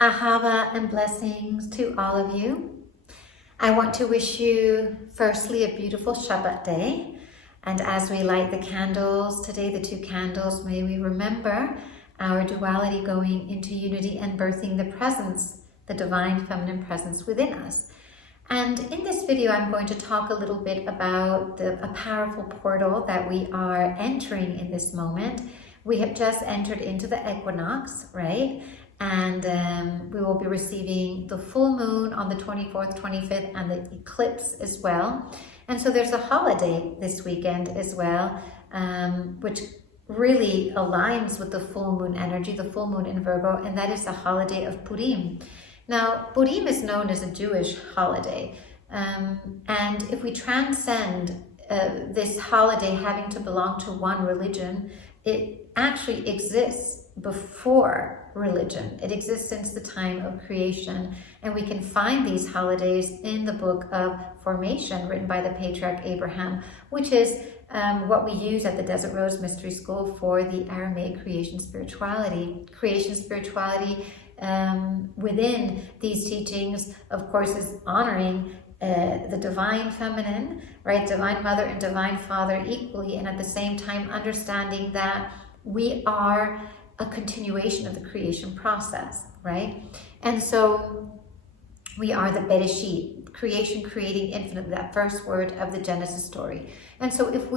AHAVA and blessings to all of you. I want to wish you firstly a beautiful Shabbat day. And as we light the candles, today the 2 candles, may we remember our duality going into unity and birthing the presence, the divine feminine presence within us. And in this video, I'm going to talk a little bit about a powerful portal that we are entering in this moment. We have just entered into the equinox, right? And we will be receiving the full moon on the 24th, 25th, and the eclipse as well. And so there's a holiday this weekend as well, which really aligns with the full moon energy, the full moon in Virgo, and that is the holiday of Purim. Now, Purim is known as a Jewish holiday. And if we transcend this holiday having to belong to one religion, it actually exists before religion. It exists since the time of creation, and we can find these holidays in the book of Formation written by the patriarch Abraham, which is what we use at the Desert Rose Mystery School for the Aramaic creation spirituality. Creation spirituality within these teachings, of course, is honoring the divine feminine, right? Divine mother and divine father equally, and at the same time understanding that we are a continuation of the creation process, right? And so we are the Bereshit, creation creating infinite, that first word of the Genesis story. And so if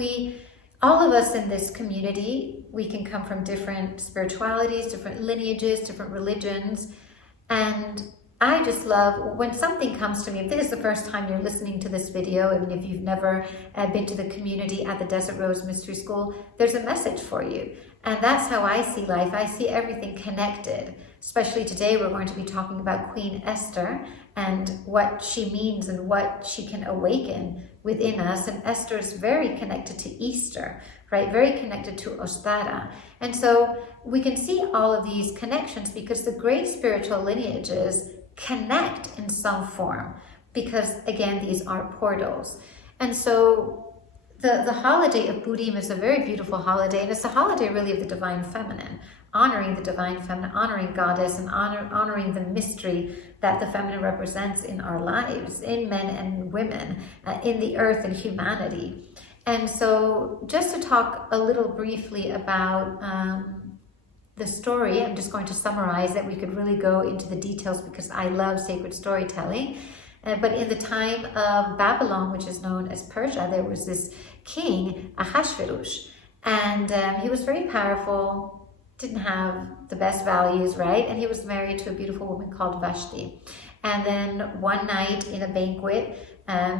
all of us in this community, we can come from different spiritualities, different lineages, different religions. And I just love when something comes to me. If this is the first time you're listening to this video, and if you've never been to the community at the Desert Rose Mystery School, there's a message for you. And that's how I see life. I see everything connected. Especially today, we're going to be talking about Queen Esther and what she means and what she can awaken within us. And Esther is very connected to Easter, right? Very connected to Ostara. And so we can see all of these connections because the great spiritual lineages connect in some form, because again, these are portals. And so the holiday of Purim is a very beautiful holiday, and it's a holiday really of the divine feminine, honoring the divine feminine, honoring goddess, and honoring the mystery that the feminine represents in our lives, in men and women, in the earth and humanity. And so just to talk a little briefly about the story, I'm just going to summarize it. We could really go into the details because I love sacred storytelling. But in the time of Babylon, which is known as Persia, there was this king, Ahasuerus, and he was very powerful, didn't have the best values, right? And he was married to a beautiful woman called Vashti. And then one night in a banquet,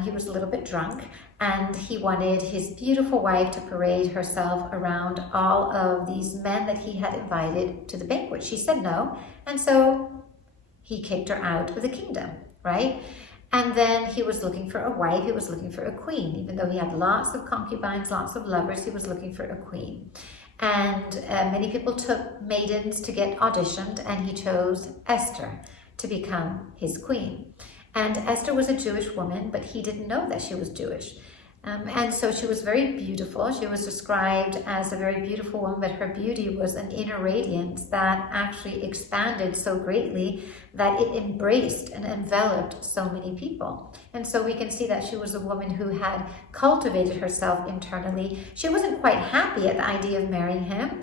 he was a little bit drunk, and he wanted his beautiful wife to parade herself around all of these men that he had invited to the banquet. She said no, and so he kicked her out of the kingdom, right? And then he was looking for a wife, he was looking for a queen. Even though he had lots of concubines, lots of lovers, he was looking for a queen. And many people took maidens to get auditioned, and he chose Esther to become his queen. And Esther was a Jewish woman, but he didn't know that she was Jewish. And so she was very beautiful. She was described as a very beautiful woman, but her beauty was an inner radiance that actually expanded so greatly that it embraced and enveloped so many people. And so we can see that she was a woman who had cultivated herself internally. She wasn't quite happy at the idea of marrying him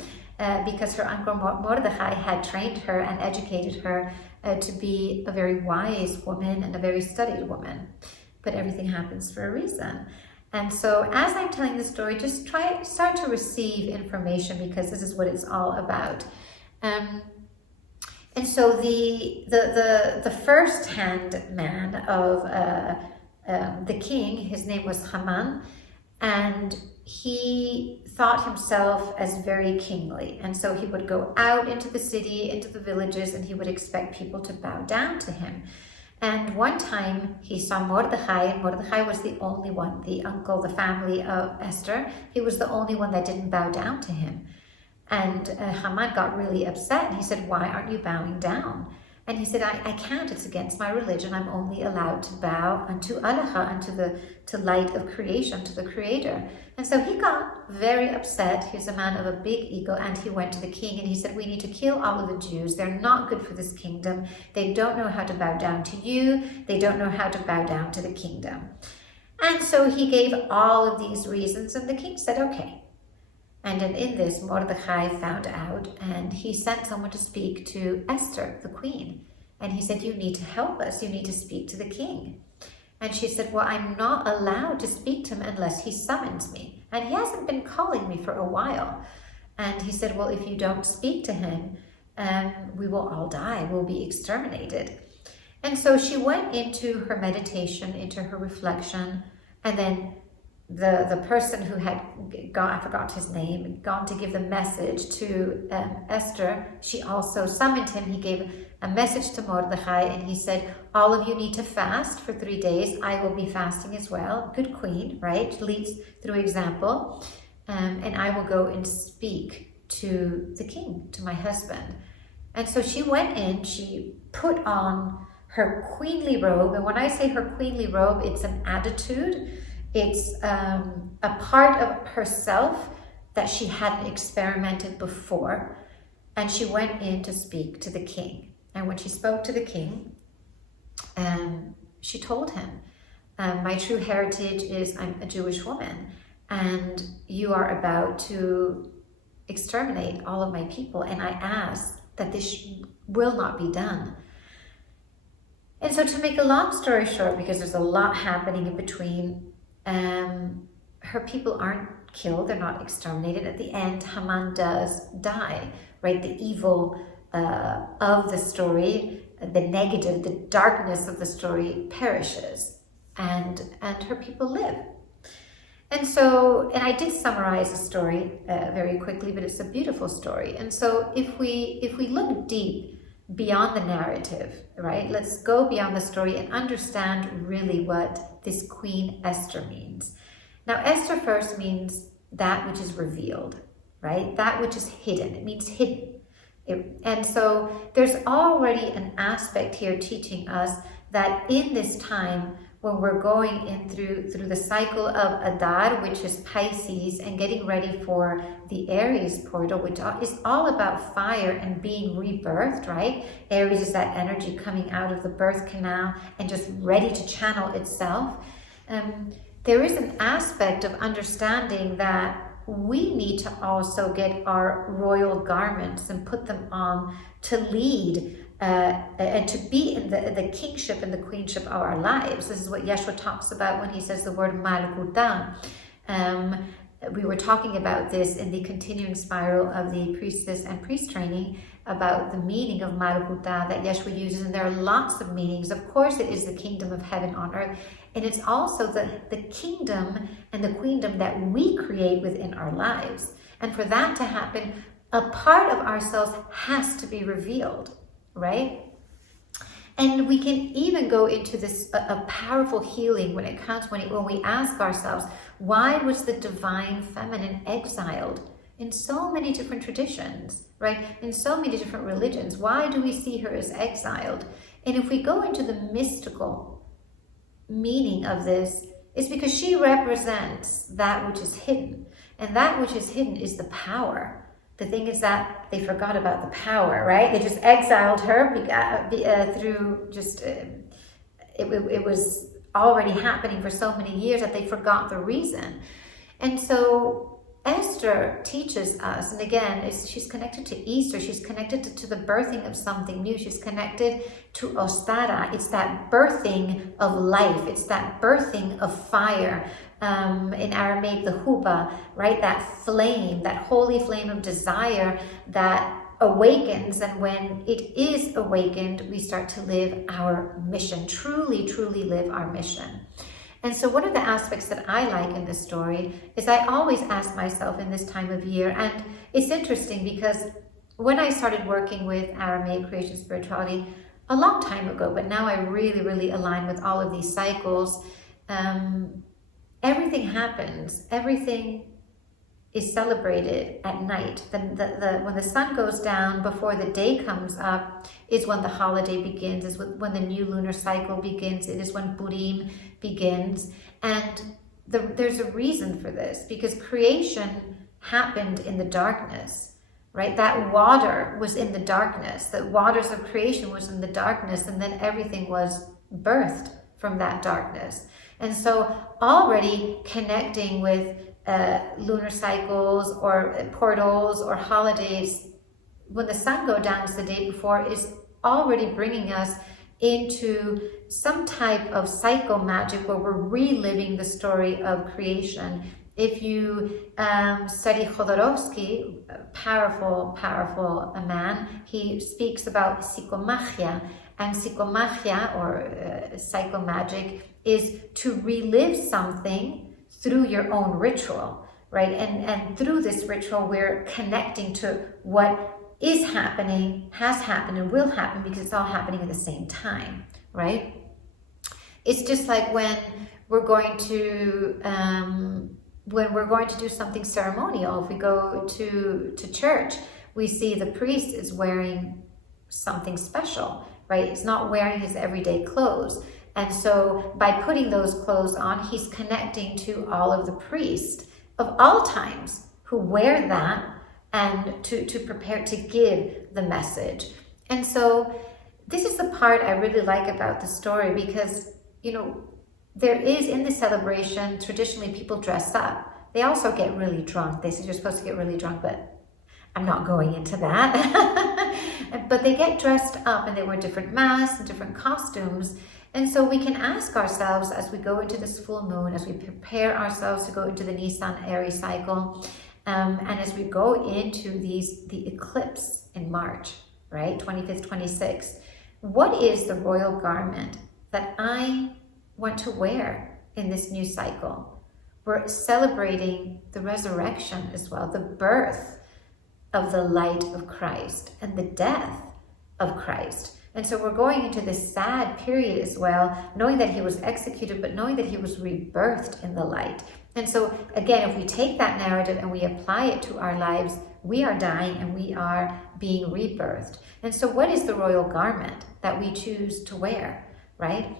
because her uncle Mordechai had trained her and educated her to be a very wise woman and a very studied woman. But everything happens for a reason. And so as I'm telling the story, just start to receive information, because this is what it's all about. And so the first-hand man of the king, his name was Haman, and he thought himself as very kingly. And so he would go out into the city, into the villages, and he would expect people to bow down to him. And one time he saw Mordechai, and Mordechai was the only one, the uncle, the family of Esther. He was the only one that didn't bow down to him. And Haman got really upset, and he said, "Why aren't you bowing down?" And he said, I can't, it's against my religion. I'm only allowed to bow unto Allah, unto the light of creation, to the creator. And so he got very upset. He's a man of a big ego, and he went to the king and he said, we need to kill all of the Jews. They're not good for this kingdom. They don't know how to bow down to you. They don't know how to bow down to the kingdom. And so he gave all of these reasons, and the king said, okay. And then in this, Mordechai found out, and he sent someone to speak to Esther, the queen. And he said, you need to help us. You need to speak to the king. And she said, well, I'm not allowed to speak to him unless he summons me. And he hasn't been calling me for a while. And he said, well, if you don't speak to him, we will all die. We'll be exterminated. And so she went into her meditation, into her reflection, and then the person who had gone, I forgot his name, gone to give the message to Esther, she also summoned him. He gave a message to Mordechai, and he said, all of you need to fast for 3 days. I will be fasting as well. Good queen, right? Leads through example. And I will go and speak to the king, to my husband. And so she went in, she put on her queenly robe. And when I say her queenly robe, it's an attitude. It's a part of herself that she hadn't experimented before. And she went in to speak to the king. And when she spoke to the king, she told him, my true heritage is I'm a Jewish woman, and you are about to exterminate all of my people. And I ask that this will not be done. And so to make a long story short, because there's a lot happening in between, her people aren't killed, they're not exterminated. At the end, Haman does die, right? The evil of the story, the negative, the darkness of the story perishes, and her people live. And so, and I did summarize the story very quickly, but it's a beautiful story. And so if we look deep beyond the narrative, right? Let's go beyond the story and understand really what this Queen Esther means. Now, Esther first means that which is revealed, right? That which is hidden. It means hidden. And so there's already an aspect here teaching us that in this time, when we're going in through the cycle of Adar, which is Pisces, and getting ready for the Aries portal, which is all about fire and being rebirthed, right? Aries is that energy coming out of the birth canal and just ready to channel itself. There is an aspect of understanding that we need to also get our royal garments and put them on to lead and to be in the kingship and the queenship of our lives. This is what Yeshua talks about when he says the word Malkuta. We were talking about this in the continuing spiral of the priestess and priest training about the meaning of Malkuta that Yeshua uses, and there are lots of meanings. Of course, it is the kingdom of heaven on earth, and it's also the kingdom and the queendom that we create within our lives. And for that to happen, a part of ourselves has to be revealed, right? And we can even go into this a powerful healing when it comes when we ask ourselves, why was the divine feminine exiled in so many different traditions, right? In so many different religions? Why do we see her as exiled? And if we go into the mystical meaning of this, it's because she represents that which is hidden. And that which is hidden is the power. The thing is that they forgot about the power, right? They just exiled her through just, it was already happening for so many years that they forgot the reason. And so Esther teaches us, and again, she's connected to Easter. She's connected to the birthing of something new. She's connected to Ostara. It's that birthing of life. It's that birthing of fire. In Aramaic, the huba, right? That flame, that holy flame of desire that awakens. And when it is awakened, we start to live our mission, truly, truly live our mission. And so one of the aspects that I like in this story is I always ask myself in this time of year, and it's interesting because when I started working with Aramaic creation spirituality a long time ago, but now I really, really align with all of these cycles, everything happens, everything is celebrated at night. When the sun goes down before the day comes up is when the holiday begins, is when the new lunar cycle begins. It is when Purim begins. And there's a reason for this, because creation happened in the darkness, right? That water was in the darkness. The waters of creation was in the darkness, and then everything was birthed from that darkness. And so already connecting with lunar cycles or portals or holidays, when the sun goes down the day before, is already bringing us into some type of psycho magic where we're reliving the story of creation. If you study Jodorowsky, powerful man, he speaks about psychomachia. And psychomachia, or psychomagic, is to relive something through your own ritual, right? And through this ritual, we're connecting to what is happening, has happened, and will happen, because it's all happening at the same time, right? It's just like when we're going to do something ceremonial. If we go to church, we see the priest is wearing something special, right? He's not wearing his everyday clothes. And so by putting those clothes on, he's connecting to all of the priests of all times who wear that, and to prepare to give the message. And so this is the part I really like about the story, because, you know, there is, in the celebration, traditionally people dress up. They also get really drunk. They say you're supposed to get really drunk, but I'm not going into that. But they get dressed up and they wear different masks and different costumes. And so we can ask ourselves, as we go into this full moon, as we prepare ourselves to go into the Nisan Aries cycle, and as we go into the eclipse in March, right, 25th, 26th, what is the royal garment that I want to wear in this new cycle? We're celebrating the resurrection as well, the birth of the light of Christ and the death of Christ. And so we're going into this sad period as well, knowing that he was executed, but knowing that he was rebirthed in the light. And so again, if we take that narrative and we apply it to our lives, we are dying and we are being rebirthed. And so what is the royal garment that we choose to wear, right?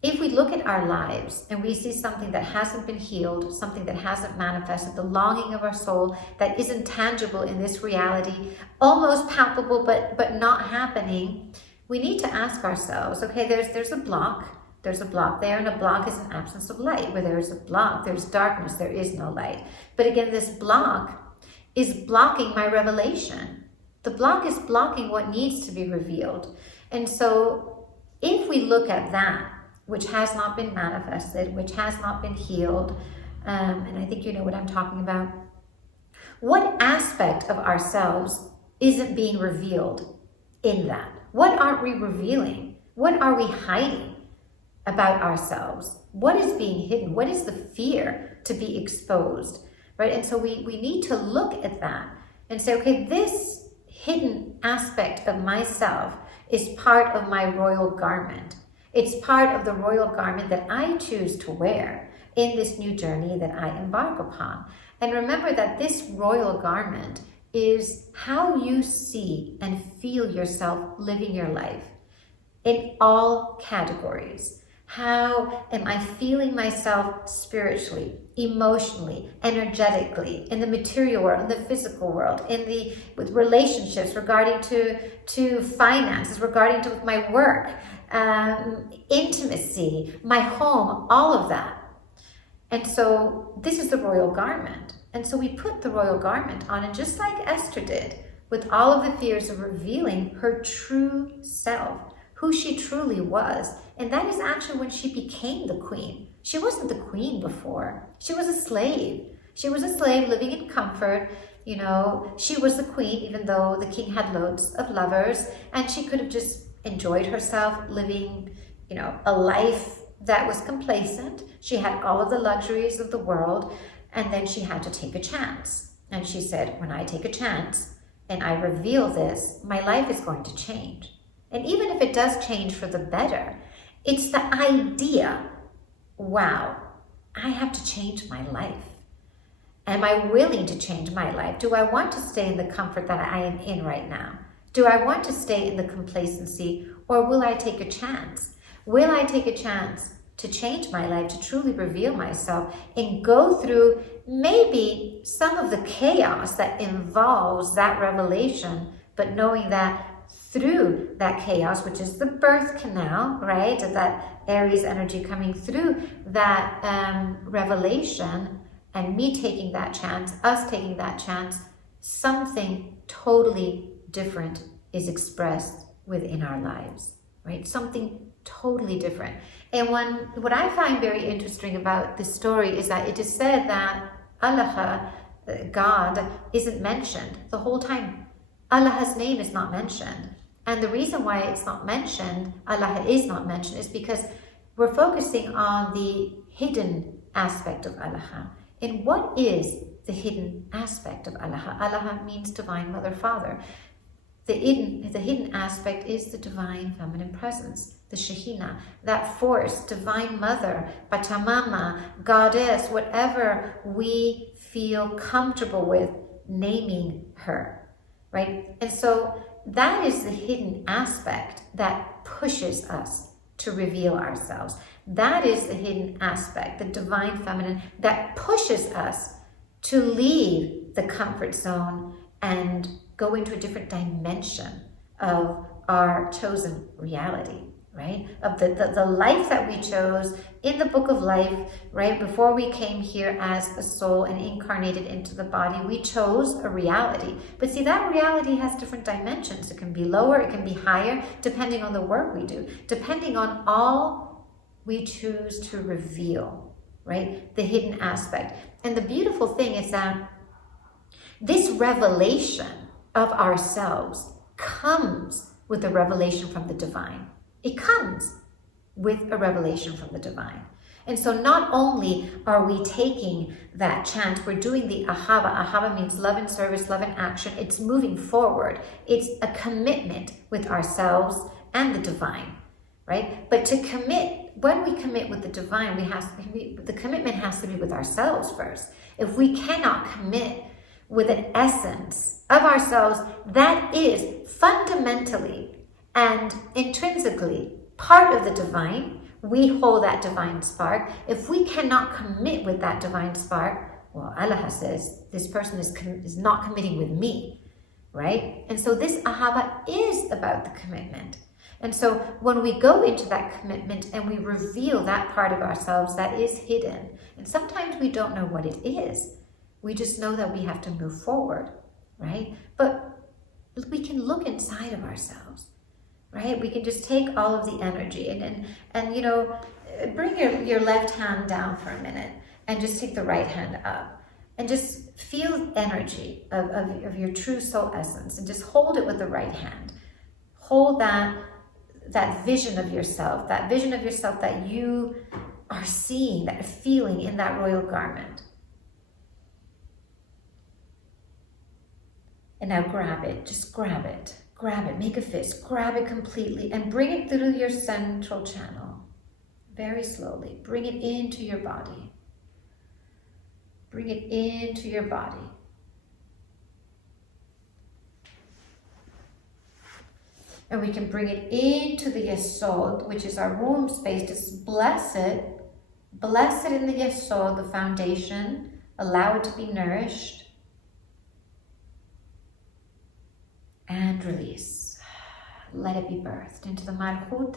If we look at our lives and we see something that hasn't been healed, something that hasn't manifested, the longing of our soul that isn't tangible in this reality, almost palpable but not happening, we need to ask ourselves, okay, there's a block. There's a block there, and a block is an absence of light. Where there is a block, there's darkness, there is no light. But again, this block is blocking my revelation. The block is blocking what needs to be revealed. And so if we look at that, which has not been manifested, which has not been healed, and I think you know what I'm talking about, what aspect of ourselves isn't being revealed in that? What aren't we revealing? What are we hiding about ourselves? What is being hidden? What is the fear to be exposed, right? And so we need to look at that and say, okay, this hidden aspect of myself is part of my royal garment. It's part of the royal garment that I choose to wear in this new journey that I embark upon. And remember that this royal garment is how you see and feel yourself living your life in all categories. How am I feeling myself spiritually, emotionally, energetically, in the material world, in the physical world, with relationships, regarding to finances, regarding to my work, intimacy, my home, all of that. And so this is the royal garment. And so we put the royal garment on, and just like Esther did, with all of the fears of revealing her true self, who she truly was. And that is actually when she became the queen. She wasn't the queen before. She was a slave. She was a slave living in comfort. You know, she was the queen, even though the king had loads of lovers, and she could have just enjoyed herself living, you know, a life that was complacent. She had all of the luxuries of the world, and then she had to take a chance. And she said, when I take a chance and I reveal this, my life is going to change. And even if it does change for the better, it's the idea, wow, I have to change my life. Am I willing to change my life? Do I want to stay in the comfort that I am in right now? Do I want to stay in the complacency, or will I take a chance? Will I take a chance to change my life, to truly reveal myself and go through maybe some of the chaos that involves that revelation, but knowing that through that chaos, which is the birth canal, right? That Aries energy coming through that revelation, and me taking that chance, us taking that chance, something totally different is expressed within our lives, right? Something totally different. And what I find very interesting about this story is that it is said that Allah, God, isn't mentioned the whole time. Allah's name is not mentioned. And the reason why it's not mentioned, Allah is not mentioned, is because we're focusing on the hidden aspect of Allah. And what is the hidden aspect of Allah? Allah means Divine Mother, Father. The hidden aspect is the Divine Feminine Presence, the Shekhinah, that force, Divine Mother, Pachamama, Goddess, whatever we feel comfortable with naming her, right? And so that is the hidden aspect that pushes us to reveal ourselves. That is the hidden aspect, the Divine Feminine, that pushes us to leave the comfort zone and go into a different dimension of our chosen reality, right? Of the life that we chose in the book of life, right? Before we came here as a soul and incarnated into the body, we chose a reality. But see, that reality has different dimensions. It can be lower, it can be higher, depending on the work we do, depending on all we choose to reveal, right? The hidden aspect. And the beautiful thing is that this revelation of ourselves comes with a revelation from the divine. It comes with a revelation from the divine. And so not only are we taking that chance, we're doing the AHAVA. AHAVA means love and service, love and action. It's moving forward. It's a commitment with ourselves and the divine, right? But to commit, when we commit with the divine, the commitment has to be with ourselves first. If we cannot commit with an essence of ourselves that is fundamentally and intrinsically part of the divine, we hold that divine spark. If we cannot commit with that divine spark, well, Allah says, this person is not committing with me, right? And so this AHAVA is about the commitment. And so when we go into that commitment and we reveal that part of ourselves that is hidden, and sometimes we don't know what it is, we just know that we have to move forward, right? But we can look inside of ourselves, right? We can just take all of the energy and you know, bring your left hand down for a minute and just take the right hand up and just feel energy of your true soul essence and just hold it with the right hand. Hold that vision of yourself that you are seeing, that feeling in that royal garment. And now grab it, just grab it, make a fist, grab it completely and bring it through your central channel. Very slowly, bring it into your body. Bring it into your body. And we can bring it into the Yesod, which is our womb space. Just bless it in the Yesod, the foundation. Allow it to be nourished. And release. Let it be birthed into the Malchut,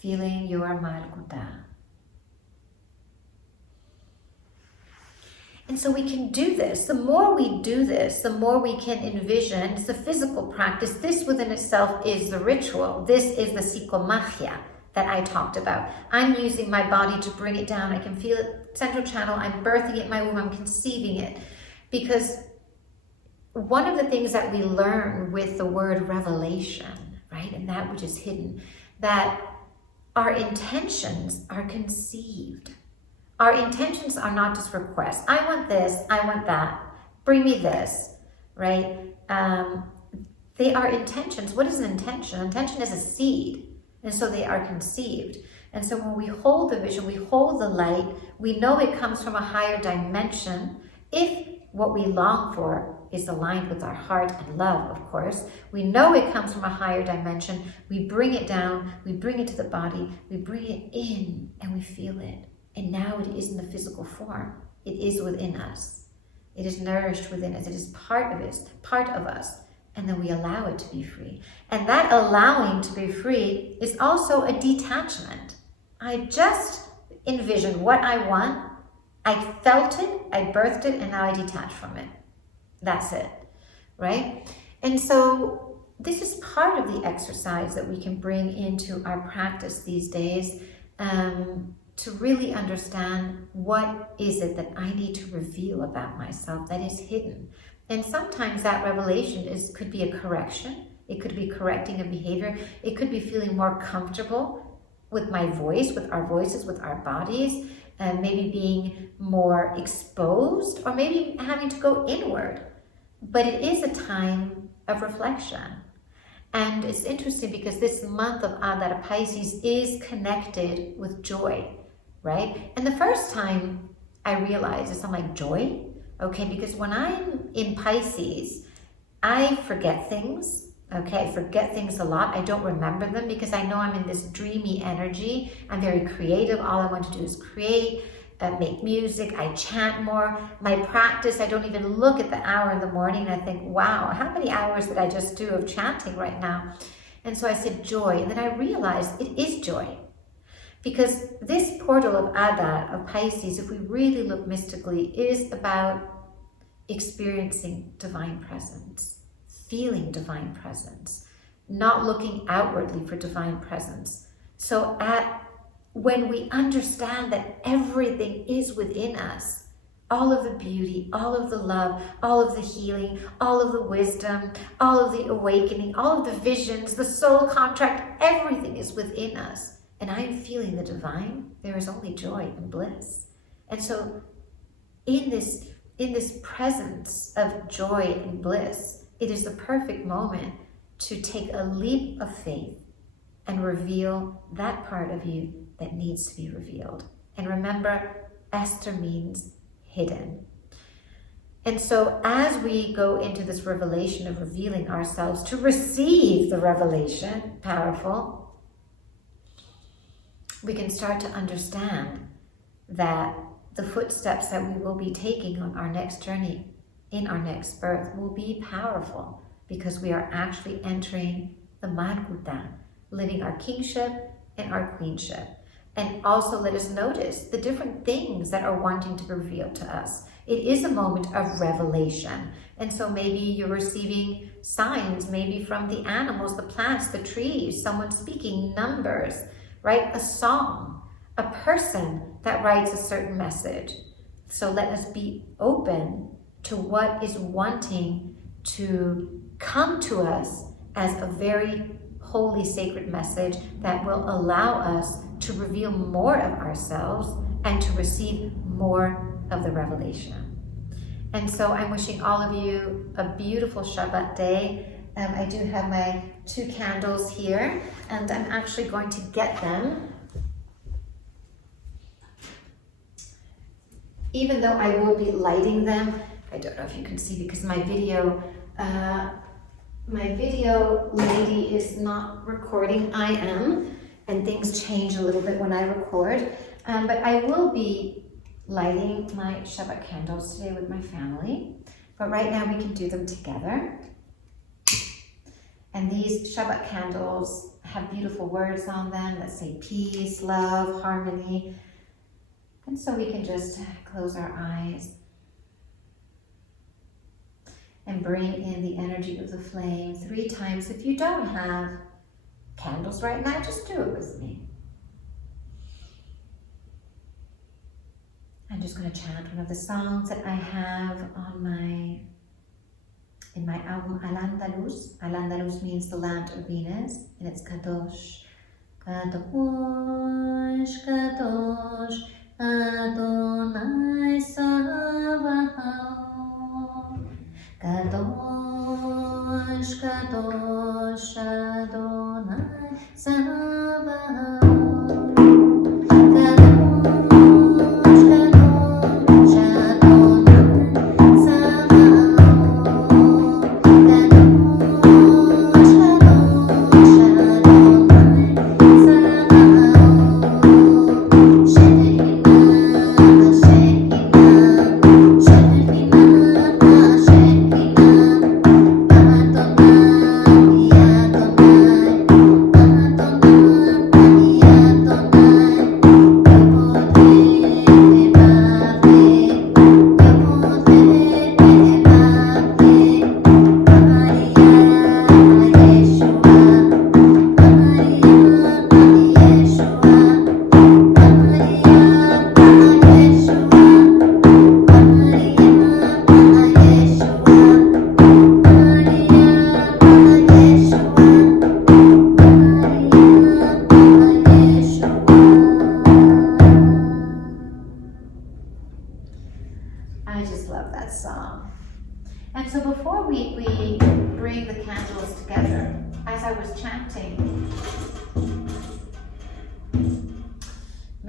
feeling your Malchuta. And so we can do this. The more we do this, the more we can envision. It's a physical practice. This within itself is the ritual. This is the psychomagia that I talked about. I'm using my body to bring it down. I can feel it, central channel. I'm birthing it in my womb. I'm conceiving it. Because one of the things that we learn with the word revelation, right, and that which is hidden, that our intentions are conceived. Our intentions are not just requests. I want this, I want that, bring me this, right? They are intentions. What is an intention? Intention is a seed, and so they are conceived. And so when we hold the vision, we hold the light, we know it comes from a higher dimension. If what we long for is aligned with our heart and love, of course. We know it comes from a higher dimension. We bring it down, we bring it to the body, we bring it in, and we feel it. And now it is in the physical form. It is within us. It is nourished within us. It is part of us. And then we allow it to be free. And that allowing to be free is also a detachment. I just envisioned what I want. I felt it, I birthed it, and now I detach from it. That's it, right? And so this is part of the exercise that we can bring into our practice these days, to really understand what is it that I need to reveal about myself that is hidden. And sometimes that revelation could be a correction. It could be correcting a behavior. It could be feeling more comfortable with my voice, with our voices, with our bodies, and maybe being more exposed, or maybe having to go inward. But it is a time of reflection. And it's interesting because this month of AHAVA Pisces is connected with joy, right? And the first time I realized this, I'm like, joy? Okay, because when I'm in Pisces, I forget things. Okay, I forget things a lot. I don't remember them because I know I'm in this dreamy energy. I'm very creative. All I want to do is create, make music. I chant more. My practice, I don't even look at the hour in the morning. I think, wow, how many hours did I just do of chanting right now? And so I said joy. And then I realized it is joy. Because this portal of AHAVA, of Pisces, if we really look mystically, is about experiencing divine presence. Feeling divine presence, not looking outwardly for divine presence. So when we understand that everything is within us, all of the beauty, all of the love, all of the healing, all of the wisdom, all of the awakening, all of the visions, the soul contract, everything is within us. And I am feeling the divine, there is only joy and bliss. And so in this presence of joy and bliss, it is the perfect moment to take a leap of faith and reveal that part of you that needs to be revealed. And remember, Esther means hidden. And so as we go into this revelation of revealing ourselves to receive the revelation, powerful, we can start to understand that the footsteps that we will be taking on our next journey, in our next birth, will be powerful because we are actually entering the Malkuta, living our kingship and our queenship. And also let us notice the different things that are wanting to be revealed to us. It is a moment of revelation. And so maybe you're receiving signs, maybe from the animals, the plants, the trees, someone speaking, numbers, right? A song, a person that writes a certain message. So let us be open to what is wanting to come to us as a very holy, sacred message that will allow us to reveal more of ourselves and to receive more of the revelation. And so I'm wishing all of you a beautiful Shabbat day. I do have my 2 candles here, and I'm actually going to get them. Even though I will be lighting them, I don't know if you can see because my video lady is not recording. I am, and things change a little bit when I record. But I will be lighting my Shabbat candles today with my family. But right now we can do them together. And these Shabbat candles have beautiful words on them that say peace, love, harmony. And so we can just close our eyes and bring in the energy of the flame 3 times. If you don't have candles right now, just do it with me. I'm just going to chant one of the songs that I have on in my album Al-Andalus. Al-Andalus means the land of Venus, and it's Kadosh. Kadosh, Kadosh, Adonai Sabaoth. Kadosh, Kadosh, Adonai Sabaoth. Kadosh, Kadosh, Adonai Sabaoth.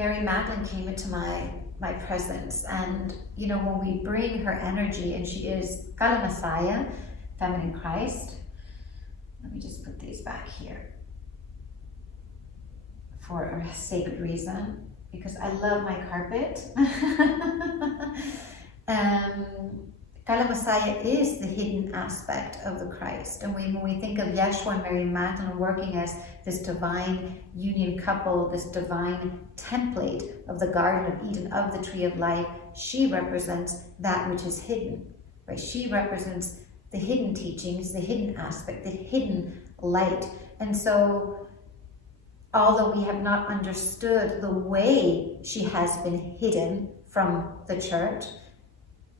Mary Magdalene came into my presence, and you know, when we bring her energy, and she is Kala Messiah, feminine Christ. Let me just put these back here for a sacred reason, because I love my carpet. Kala Messiah is the hidden aspect of the Christ. And when we think of Yeshua and Mary Magdalene working as this divine union couple, this divine template of the Garden of Eden, of the Tree of Life, she represents that which is hidden, right? She represents the hidden teachings, the hidden aspect, the hidden light. And so, although we have not understood the way she has been hidden from the church,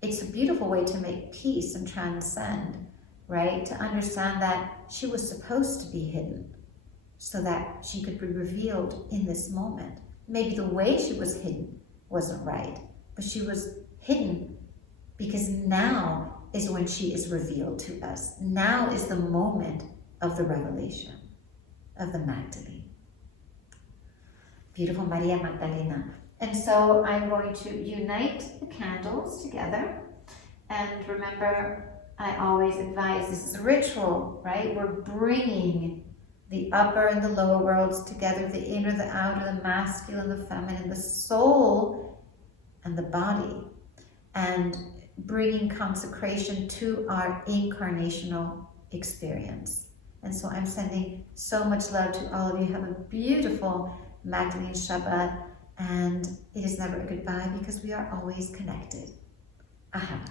it's a beautiful way to make peace and transcend, right? To understand that she was supposed to be hidden so that she could be revealed in this moment. Maybe the way she was hidden wasn't right, but she was hidden because now is when she is revealed to us. Now is the moment of the revelation of the Magdalene. Beautiful Maria Magdalena. And so I'm going to unite the candles together. And remember, I always advise, this is a ritual, right? We're bringing the upper and the lower worlds together, the inner, the outer, the masculine, the feminine, the soul and the body, and bringing consecration to our incarnational experience. And so I'm sending so much love to all of you. Have a beautiful Magdalene Shabbat. And it is never a goodbye, because we are always connected. AHAVA.